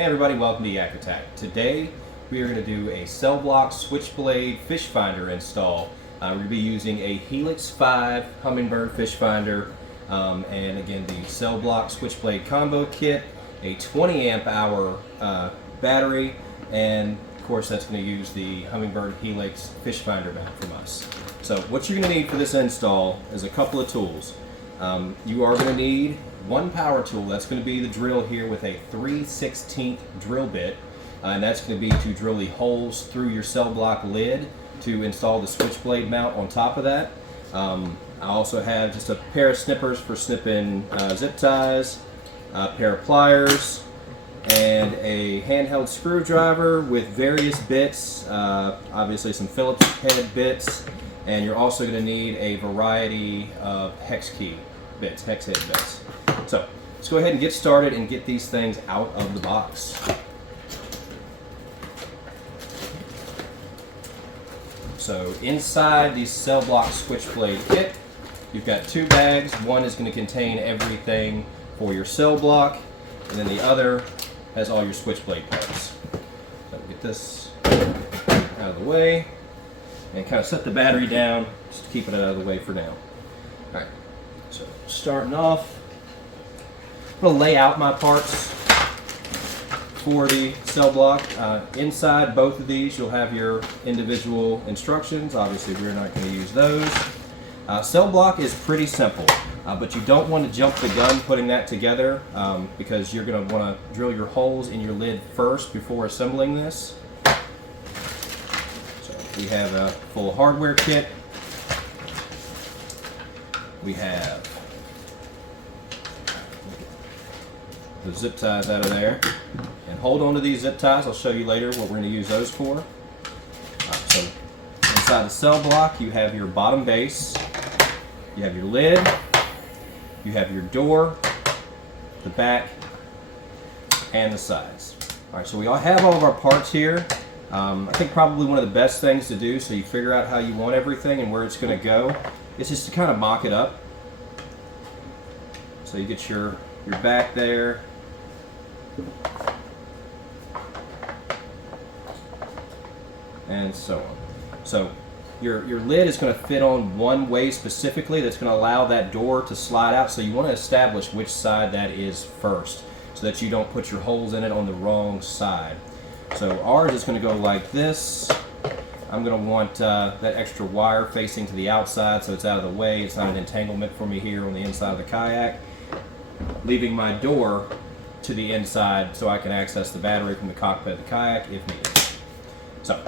Hey everybody, welcome to YakAttack. Today we are going to do a CellBlok SwitchBlade fish finder install. We're going to be using a Helix 5 Hummingbird fish finder, and again the CellBlok SwitchBlade combo kit, a 20 amp hour battery, and of course that's going to use the Hummingbird Helix fish finder mount from us. So what you're going to need for this install is a couple of tools. You are going to need one power tool. That's going to be the drill here with a 3/16 drill bit, and that's going to be to drill the holes through your CellBlok lid to install the SwitchBlade mount on top of that. I also have just a pair of snippers for snipping zip ties, a pair of pliers, and a handheld screwdriver with various bits, obviously some Phillips head bits, and you're also going to need a variety of hex head bits. So let's go ahead and get started and get these things out of the box. So inside the CellBlok SwitchBlade kit, you've got two bags. One is going to contain everything for your CellBlok, and then the other has all your SwitchBlade parts. So get this out of the way and kind of set the battery down, just to keep it out of the way for now. All right, so starting off, I'm going to lay out my parts for the CellBlok. Inside both of these you'll have your individual instructions. Obviously we're not going to use those. CellBlok is pretty simple, but you don't want to jump the gun putting that together because you're going to want to drill your holes in your lid first before assembling this. So we have a full hardware kit. We have the zip ties out of there, and hold on to these zip ties. I'll show you later what we're going to use those for. So inside the CellBlok you have your bottom base, you have your lid, you have your door, the back, and the sides. Alright, so we all have all of our parts here. I think probably one of the best things to do so you figure out how you want everything and where it's going to go is just to kind of mock it up. So you get your back there, and so on. So your lid is going to fit on one way specifically that's going to allow that door to slide out, so you want to establish which side that is first so that you don't put your holes in it on the wrong side. So ours is going to go like this. I'm going to want that extra wire facing to the outside so it's out of the way. It's not an entanglement for me here on the inside of the kayak, leaving my door to the inside so I can access the battery from the cockpit of the kayak if needed. So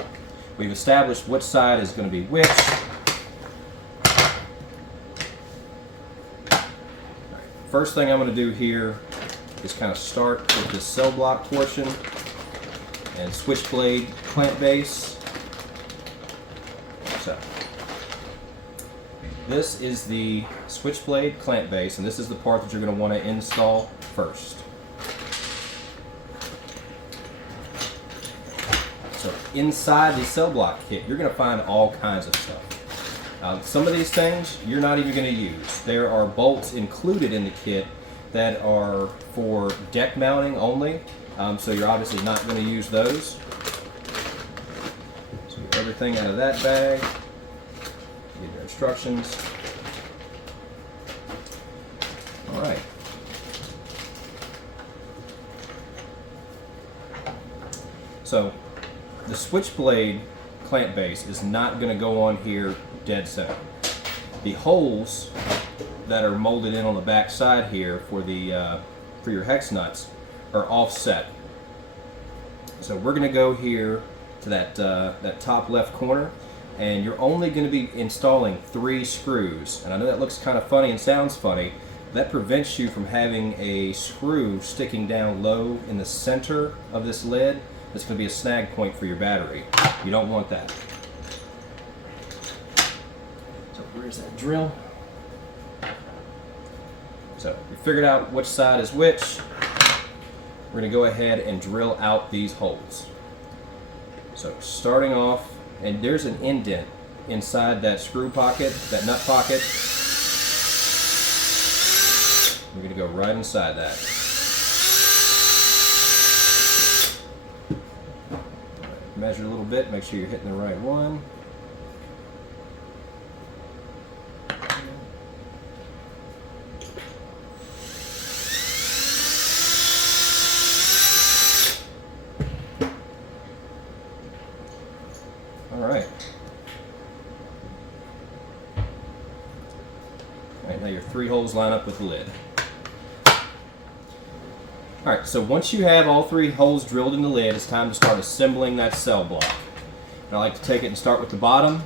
we've established which side is going to be which. First thing I'm going to do here is kind of start with this CellBlok portion and SwitchBlade clamp base. So this is the SwitchBlade clamp base, and this is the part that you're going to want to install first. So inside the CellBlok kit, you're going to find all kinds of stuff. Some of these things you're not even going to use. There are bolts included in the kit that are for deck mounting only, so you're obviously not going to use those. So get everything out of that bag. Get your instructions. All right. So the SwitchBlade clamp base is not going to go on here dead center. The holes that are molded in on the back side here for the for your hex nuts are offset. So we're going to go here to that top left corner, and you're only going to be installing 3 screws. And I know that looks kind of funny and sounds funny. That prevents you from having a screw sticking down low in the center of this lid. That's going to be a snag point for your battery. You don't want that. So where's that drill? So we figured out which side is which. We're going to go ahead and drill out these holes. So starting off, and there's an indent inside that screw pocket, that nut pocket. We're going to go right inside that. measure a little bit, make sure you're hitting the right one. Alright. Alright, now your 3 holes line up with the lid. Alright, so once you have all 3 holes drilled in the lid, it's time to start assembling that CellBlok. And I like to take it and start with the bottom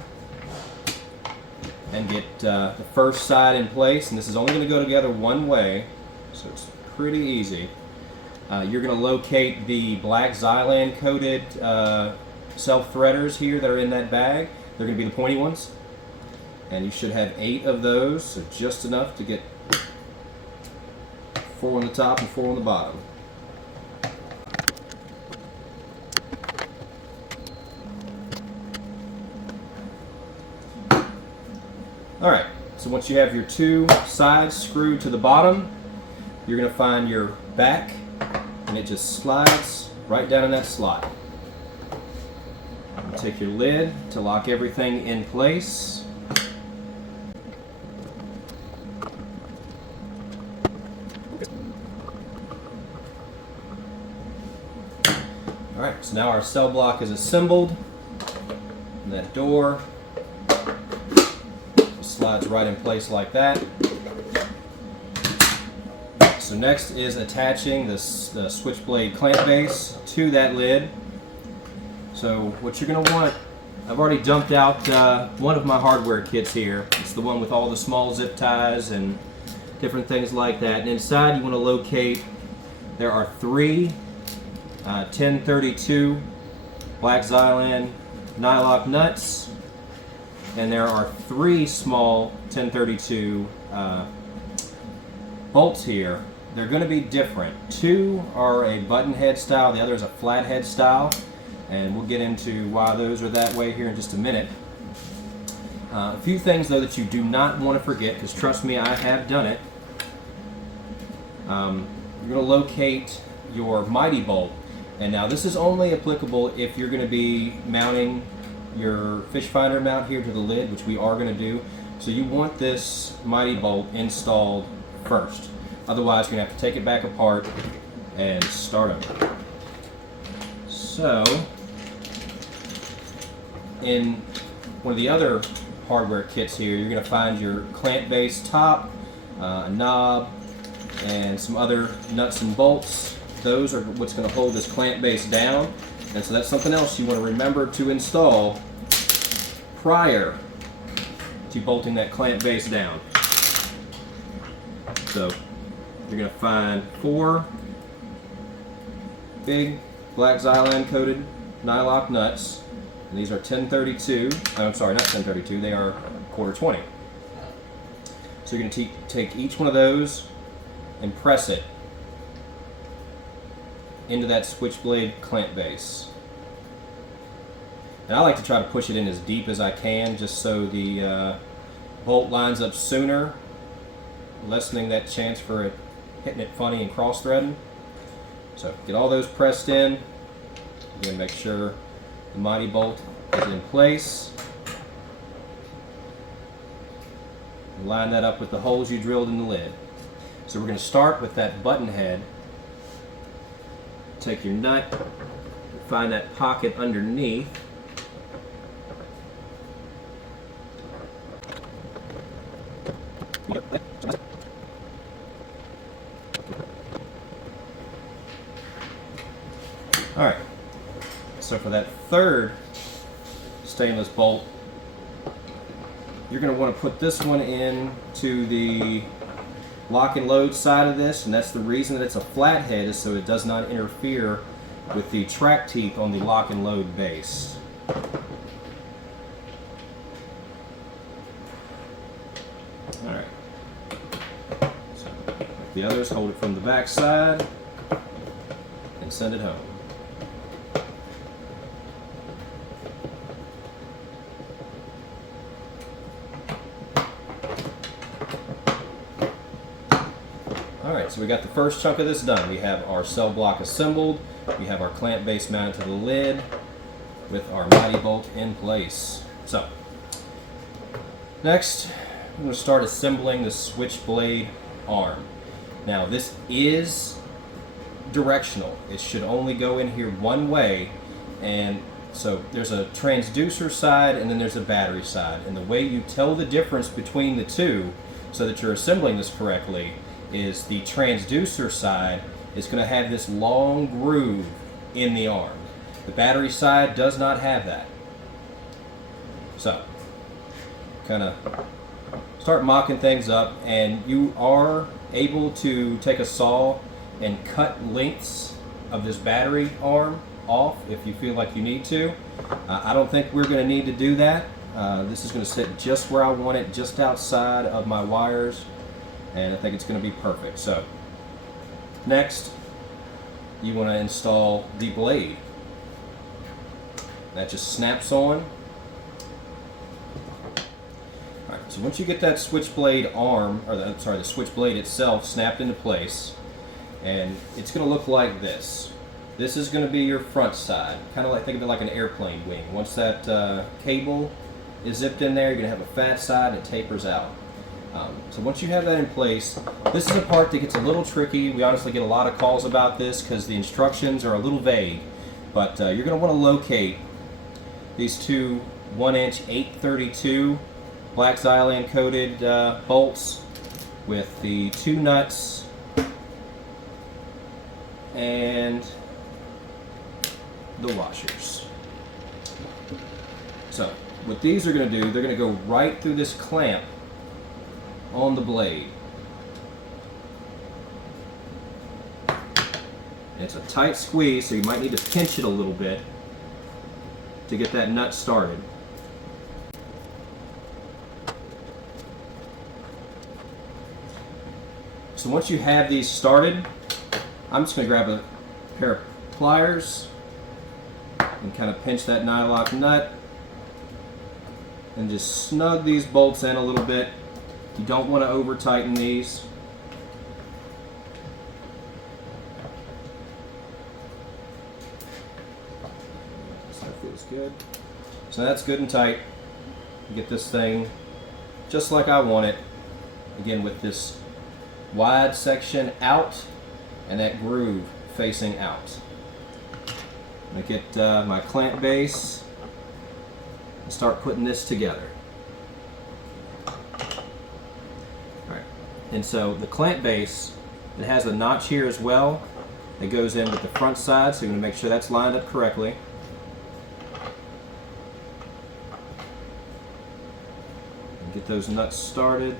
and get the first side in place. And this is only going to go together one way, so it's pretty easy. You're going to locate the black Xylan coated self-threaders here that are in that bag. They're going to be the pointy ones. And you should have 8 of those, so just enough to get 4 on the top and 4 on the bottom. Alright, so once you have your 2 sides screwed to the bottom, you're going to find your back, and it just slides right down in that slot. Take your lid to lock everything in place. Alright, so now our CellBlok is assembled, and that door slides right in place like that. So next is attaching the SwitchBlade clamp base to that lid. So what you're going to want, I've already dumped out one of my hardware kits here. It's the one with all the small zip ties and different things like that. And inside you want to locate, there are 3 1032 black Xylan nylock nuts, and there are 3 small 1032 bolts here. They're going to be different. 2 are a button head style, the other is a flat head style, and we'll get into why those are that way here in just a minute. A few things though that you do not want to forget, because trust me, I have done it. You're going to locate your mighty bolt. And now this is only applicable if you're going to be mounting your fish finder mount here to the lid, which we are going to do. So you want this mighty bolt installed first. Otherwise you're going to have to take it back apart and start over. So in one of the other hardware kits here, you're going to find your clamp base top, a knob, and some other nuts and bolts. Those are what's going to hold this clamp base down, and so that's something else you want to remember to install prior to bolting that clamp base down. So you're going to find 4 big black Xylan coated nylock nuts, and these are 1032. I'm sorry, not 1032. They are 1/4 So you're going to take each one of those and press it into that SwitchBlade clamp base. And I like to try to push it in as deep as I can, just so the bolt lines up sooner, lessening that chance for it hitting it funny and cross-threading. So get all those pressed in. Again, make sure the mighty bolt is in place. And line that up with the holes you drilled in the lid. So we're going to start with that button head. Take your nut, find that pocket underneath. Alright, so for that 3rd stainless bolt, you're going to want to put this one in to the lock and load side of this, and that's the reason that it's a flat head, is so it does not interfere with the track teeth on the lock and load base. Alright, so like the others, hold it from the back side and send it home. Alright, so we got the first chunk of this done. We have our CellBlok assembled, we have our clamp base mounted to the lid, with our mighty bolt in place. So, next, I'm going to start assembling the SwitchBlade arm. Now, this is directional. It should only go in here one way, and so there's a transducer side and then there's a battery side. And the way you tell the difference between the two so that you're assembling this correctly is the transducer side is going to have this long groove in the arm. The battery side does not have that. So, kind of start mocking things up, and you are able to take a saw and cut lengths of this battery arm off if you feel like you need to. I don't think we're going to need to do that. This is going to sit just where I want it, just outside of my wires, and I think it's going to be perfect. So next, you want to install the blade. That just snaps on. Alright, so once you get that SwitchBlade arm, or the SwitchBlade itself snapped into place, and it's going to look like this. This is going to be your front side, kind of like, think of it like an airplane wing. Once that cable is zipped in there, you're going to have a fat side and it tapers out. So once you have that in place, this is a part that gets a little tricky. We honestly get a lot of calls about this because the instructions are a little vague, but you're going to want to locate these two 1-inch 832 black xylene coated bolts with the two nuts and the washers. So what these are going to do, they're going to go right through this clamp on the blade. And it's a tight squeeze, so you might need to pinch it a little bit to get that nut started. So once you have these started, I'm just going to grab a pair of pliers and kind of pinch that nylock nut and just snug these bolts in a little bit. You don't want to over tighten these. So that feels good. So that's good and tight. Get this thing just like I want it. Again, with this wide section out and that groove facing out. I'm going to get my clamp base and start putting this together. Alright, and so the clamp base, it has a notch here as well that goes in with the front side, so you're going to make sure that's lined up correctly. And get those nuts started.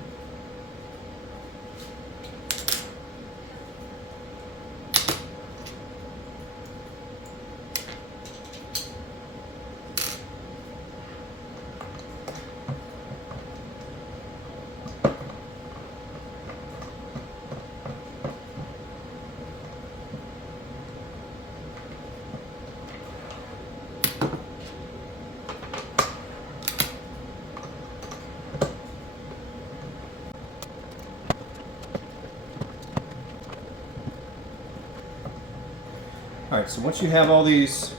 Alright, so once you have all these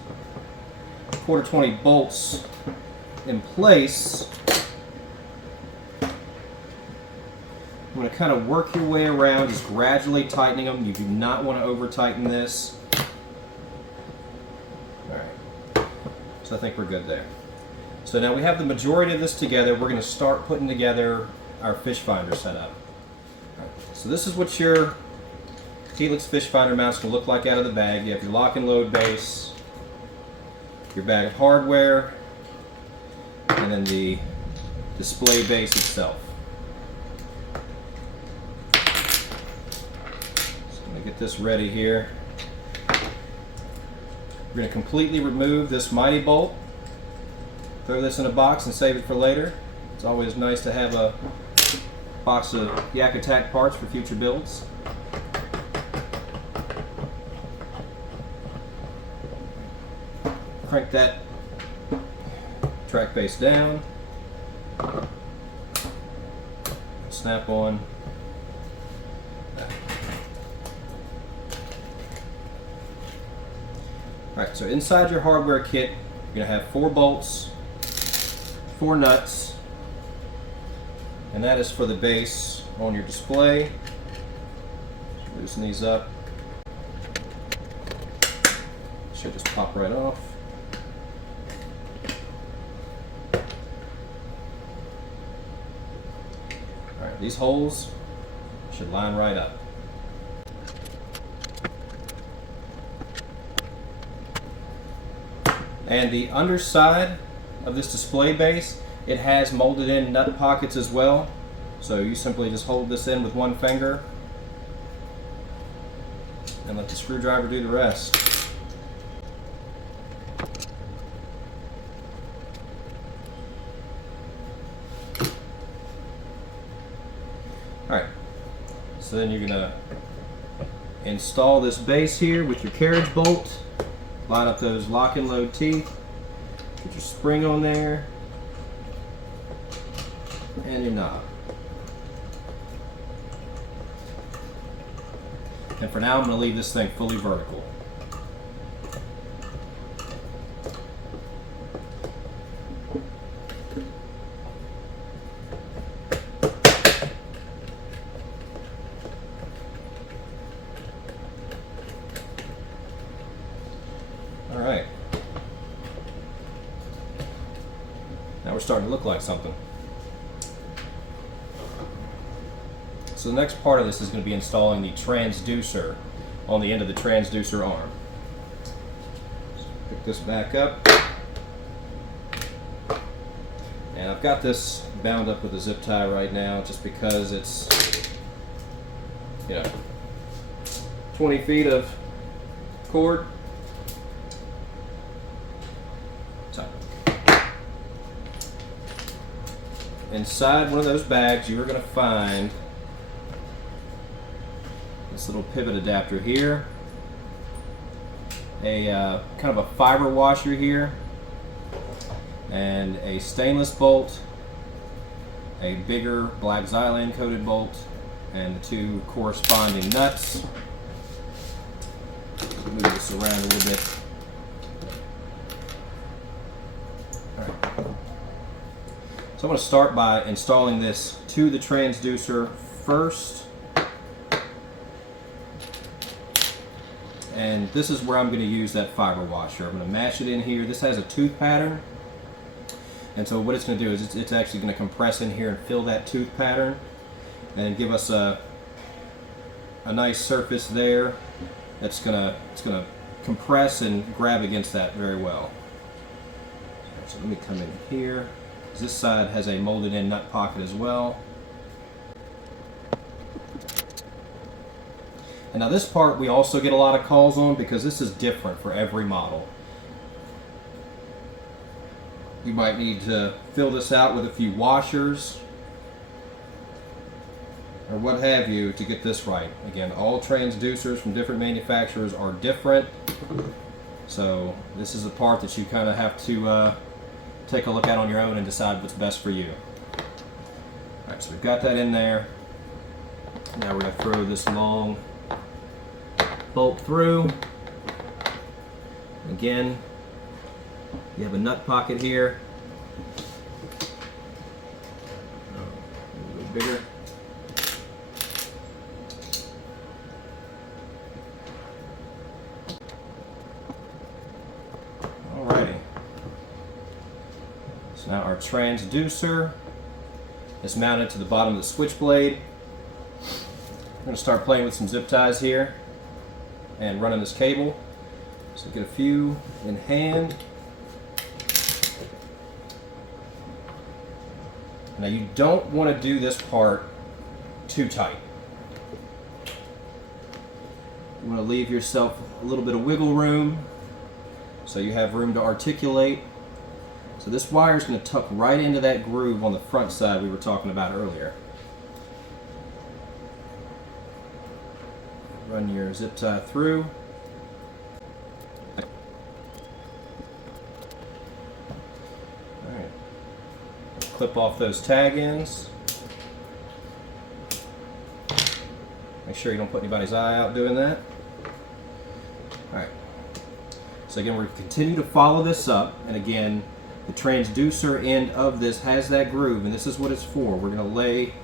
1/4 bolts in place, you want to kind of work your way around, just gradually tightening them. You do not want to over tighten this. Alright, so I think we're good there. So now we have the majority of this together. We're going to start putting together our fish finder setup. Alright, so this is what your Helix fish finder mount's going to look like out of the bag. You have your lock and load base, your bag of hardware, and then the display base itself. So I'm going to get this ready here. We're going to completely remove this mighty bolt, throw this in a box and save it for later. It's always nice to have a box of YakAttack parts for future builds. Crank that track base down, snap on. Alright, so inside your hardware kit, you're going to have 4 bolts, 4 nuts, and that is for the base on your display. Loosen these up. Should just pop right off. Alright, these holes should line right up. And the underside of this display base, it has molded in nut pockets as well. So you simply just hold this in with one finger and let the screwdriver do the rest. Alright, so then you're going to install this base here with your carriage bolt. Line up those lock and load teeth. Put your spring on there. And your knob. And for now, I'm going to leave this thing fully vertical. All right. Now we're starting to look like something. So the next part of this is going to be installing the transducer on the end of the transducer arm. So pick this back up. And I've got this bound up with a zip tie right now just because it's, 20 feet of cord. Inside one of those bags, you are going to find this little pivot adapter here, a kind of a fiber washer here, and a stainless bolt, a bigger black xylene coated bolt, and the 2 corresponding nuts. Move this around a little bit. So I'm going to start by installing this to the transducer first. And this is where I'm going to use that fiber washer. I'm going to mash it in here. This has a tooth pattern. And so what it's going to do is it's actually going to compress in here and fill that tooth pattern and give us a nice surface there that's going to compress and grab against that very well. So let me come in here. This side has a molded in nut pocket as well. And now this part we also get a lot of calls on because this is different for every model. You might need to fill this out with a few washers or what have you to get this right. Again, all transducers from different manufacturers are different. So this is a part that you kind of have to take a look at on your own and decide what's best for you. Alright, so we've got that in there. Now we're going to throw this long bolt through. Again, you have a nut pocket here. A little bigger. Alrighty. So now our transducer is mounted to the bottom of the switchblade. I'm going to start playing with some zip ties here and running this cable. So get a few in hand. Now you don't want to do this part too tight. You want to leave yourself a little bit of wiggle room so you have room to articulate. So this wire is going to tuck right into that groove on the front side we were talking about earlier. Run your zip tie through. Alright. Clip off those tag ends. Make sure you don't put anybody's eye out doing that. Alright. So again, we're going to continue to follow this up, and again, the transducer end of this has that groove, and this is what it's for. We're going to lay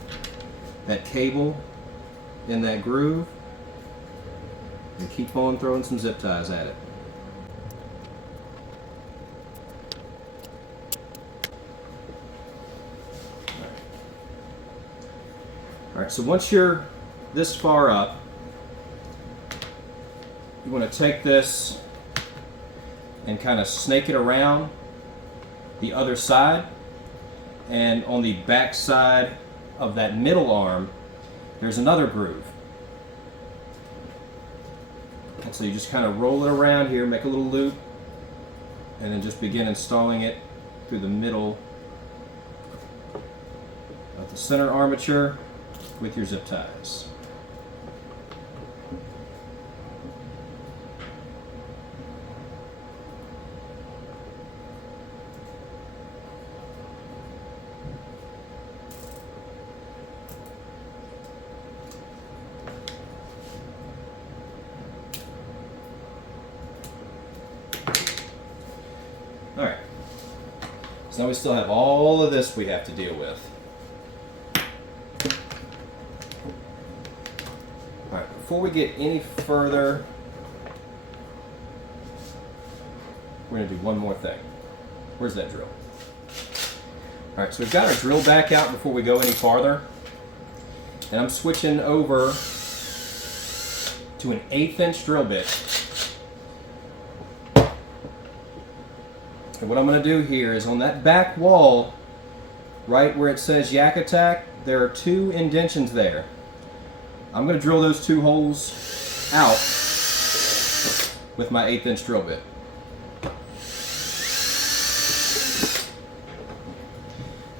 that cable in that groove and keep on throwing some zip ties at it. Alright, so once you're this far up, you want to take this and kind of snake it around the other side, and on the back side of that middle arm there's another groove. And so you just kind of roll it around here, make a little loop, and then just begin installing it through the middle of the center armature with your zip ties. Alright, so now we still have all of this we have to deal with. Alright, before we get any further, we're going to do one more thing. Where's that drill? Alright, so we've got our drill back out before we go any farther. And I'm switching over to an 1/8 inch drill bit. And what I'm going to do here is on that back wall, right where it says YakAttack, there are 2 indentions there. I'm going to drill those 2 holes out with my 1/8 inch drill bit.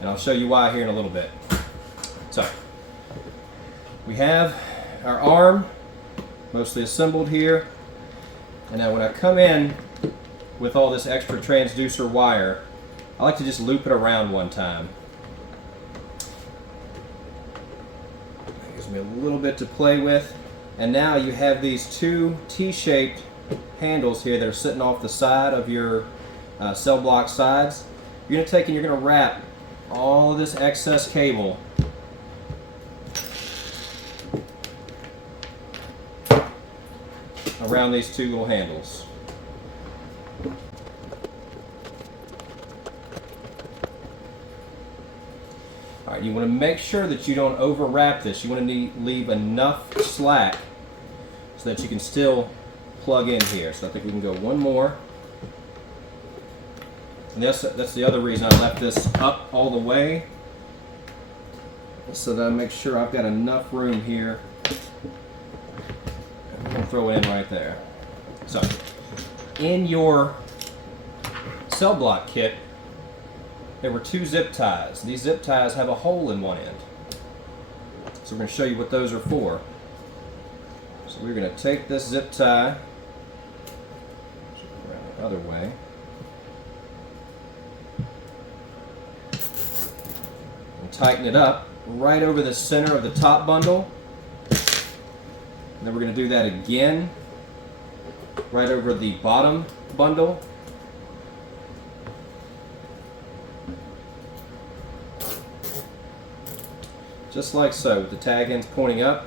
And I'll show you why here in a little bit. So, we have our arm mostly assembled here. And now when I come in with all this extra transducer wire, I like to just loop it around one time. That gives me a little bit to play with. And now you have these 2 T-shaped handles here that are sitting off the side of your CellBlok sides. You're going to take and you're going to wrap all of this excess cable around these 2 little handles. Alright, you want to make sure that you don't overwrap this. You want to leave enough slack so that you can still plug in here. So I think we can go one more. And that's the other reason I left this up all the way, so that I make sure I've got enough room here. I'm going to throw it in right there. So, in your CellBlok kit, there were 2 zip ties. These zip ties have a hole in one end. So we're going to show you what those are for. So we're going to take this zip tie around the other way. And tighten it up right over the center of the top bundle. And then we're going to do that again right over the bottom bundle. Just like so, with the tag ends pointing up.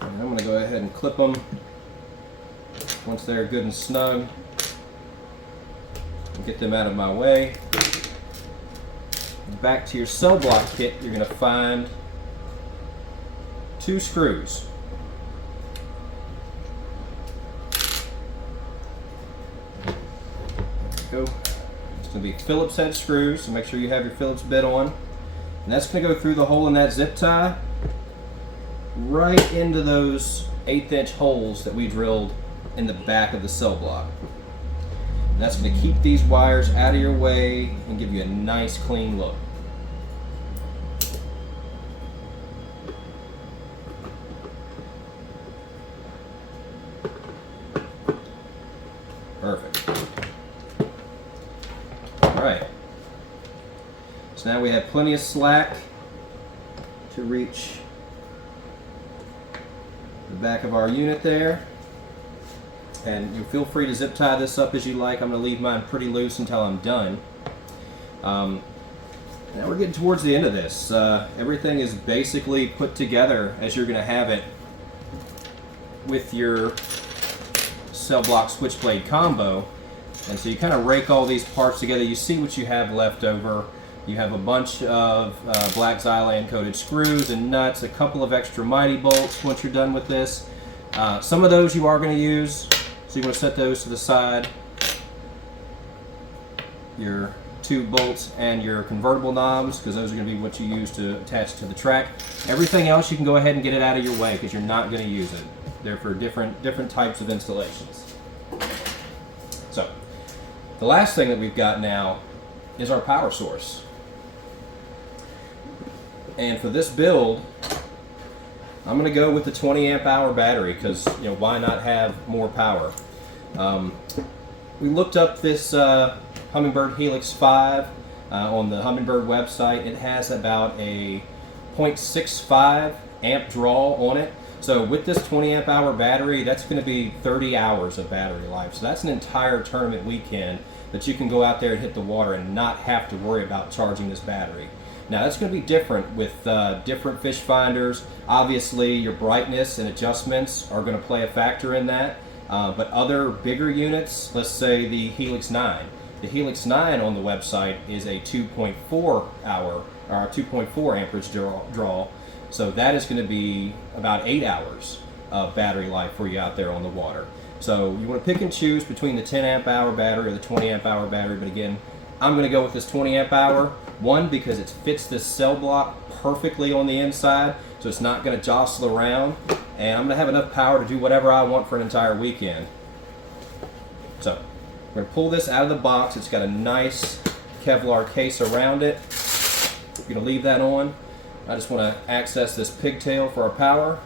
And I'm going to go ahead and clip them once they're good and snug and get them out of my way. Back to your CellBlok kit, you're going to find 2 screws. There we go. It's going to be Phillips head screws, so make sure you have your Phillips bit on. And that's going to go through the hole in that zip tie right into those 1/8 inch holes that we drilled in the back of the CellBlok. And that's going to keep these wires out of your way and give you a nice clean look. Perfect. Alright, so now we have plenty of slack to reach the back of our unit there. And you feel free to zip tie this up as you like. I'm going to leave mine pretty loose until I'm done. Now we're getting towards the end of this. Everything is basically put together as you're going to have it with your CellBlok SwitchBlade combo. And so you kind of rake all these parts together. You see what you have left over. You have a bunch of black Xylan coated screws and nuts, a couple of extra mighty bolts once you're done with this. Some of those you are going to use, so you want to set those to the side. Your 2 bolts and your convertible knobs, because those are going to be what you use to attach to the track. Everything else you can go ahead and get it out of your way because you're not going to use it. They're for different types of installations. So the last thing that we've got now is our power source. And for this build, I'm going to go with the 20 amp hour battery because, you know, why not have more power? We looked up this Hummingbird Helix 5 on the Hummingbird website. It has about a 0.65 amp draw on it. So with this 20 amp hour battery, that's going to be 30 hours of battery life. So that's an entire tournament weekend that you can go out there and hit the water and not have to worry about charging this battery. Now that's going to be different with different fish finders. Obviously your brightness and adjustments are going to play a factor in that. But other bigger units, let's say the Helix 9. The Helix 9 on the website is a 2.4 hour or 2.4 amperage draw. So that is going to be about 8 hours of battery life for you out there on the water. So you want to pick and choose between the 10 amp hour battery or the 20 amp hour battery. But again, I'm going to go with this 20 amp hour. One, because it fits this CellBlok perfectly on the inside, so it's not going to jostle around. And I'm going to have enough power to do whatever I want for an entire weekend. So we're going to pull this out of the box. It's got a nice Kevlar case around it. We're going to leave that on. I just want to access this pigtail for our power.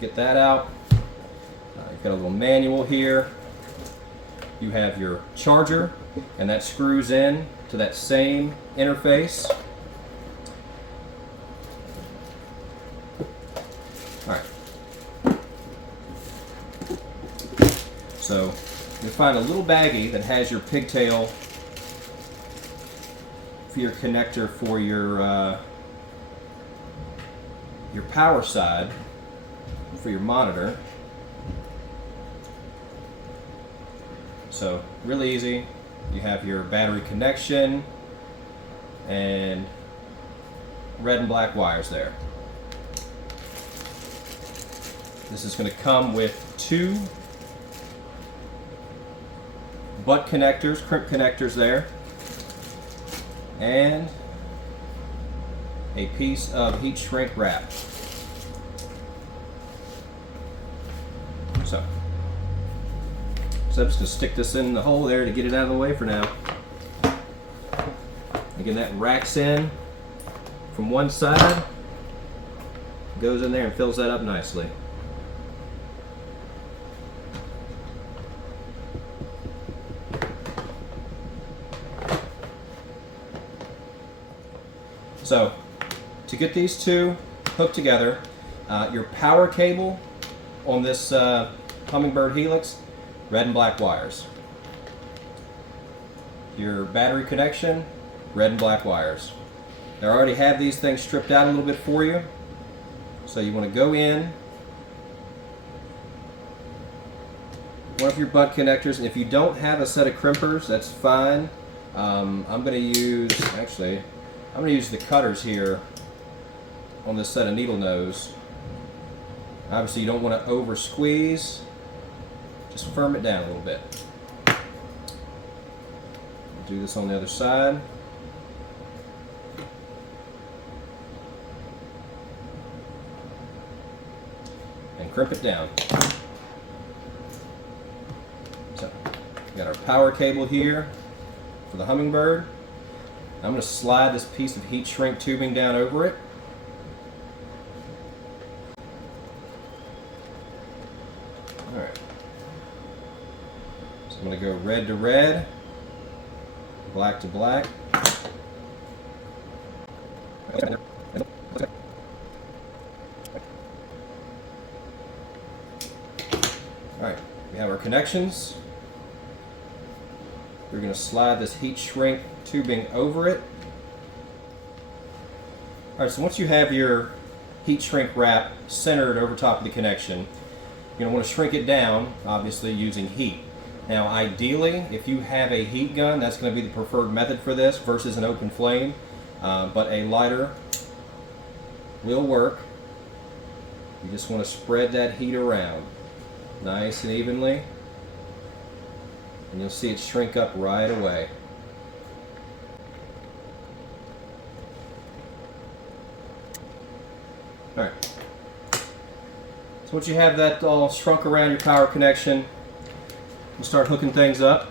Get that out. You've got a little manual here. You have your charger, and that screws in to that same interface. All right. So you'll find a little baggie that has your pigtail for your connector for your power side for your monitor. So really easy. You have your battery connection and red and black wires there. This is going to come with 2 butt connectors, crimp connectors there, and a piece of heat shrink wrap. So I'm just going to stick this in the hole there to get it out of the way for now. Again, that racks in from one side, goes in there and fills that up nicely. So to get these two hooked together, your power cable on this Hummingbird Helix, red and black wires. Your battery connection, red and black wires. Now I already have these things stripped out a little bit for you. So you want to go in one of your butt connectors, and if you don't have a set of crimpers, that's fine. I'm going to use the cutters here on this set of needle nose. Obviously you don't want to over squeeze. Just firm it down a little bit. Do this on the other side. And crimp it down. So, we got our power cable here for the Hummingbird. I'm going to slide this piece of heat shrink tubing down over it. Alright. So I'm going to go red to red, black to black. connections. We're going to slide this heat shrink tubing over it. Alright, so once you have your heat shrink wrap centered over top of the connection, you're going to want to shrink it down, obviously using heat. Now ideally, if you have a heat gun, that's going to be the preferred method for this versus an open flame, but a lighter will work. You just want to spread that heat around nice and evenly, and you'll see it shrink up right away. Alright, so once you have that all shrunk around your power connection, we'll start hooking things up.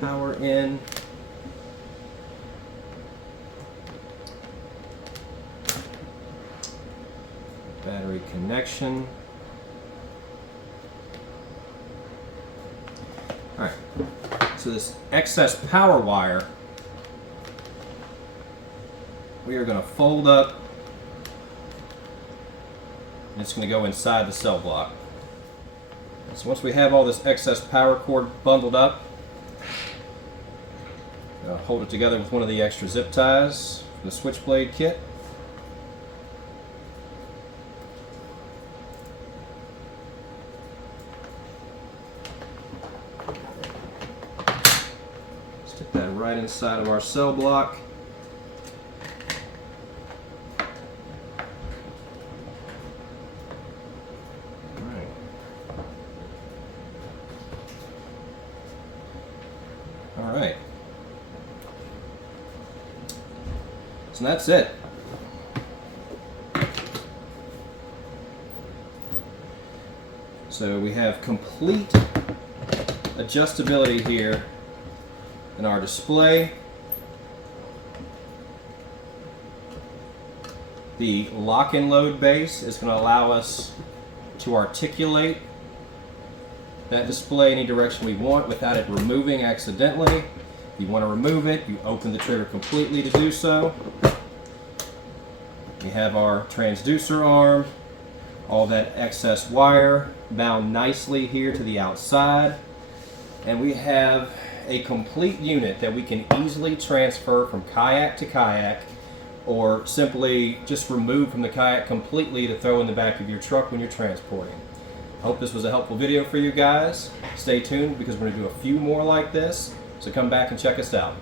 Power in. Battery connection. Alright, so this excess power wire we are going to fold up, and it's going to go inside the CellBlok. So once we have all this excess power cord bundled up, hold it together with one of the extra zip ties from the SwitchBlade kit. Stick that right inside of our CellBlok. Alright, so that's it. So we have complete adjustability here in our display. The lock and load base is going to allow us to articulate that display any direction we want without it removing accidentally. If you want to remove it, you open the trigger completely to do so. We have our transducer arm, all that excess wire bound nicely here to the outside, and we have a complete unit that we can easily transfer from kayak to kayak, or simply just remove from the kayak completely to throw in the back of your truck when you're transporting. I hope this was a helpful video for you guys. Stay tuned because we're going to do a few more like this, so come back and check us out.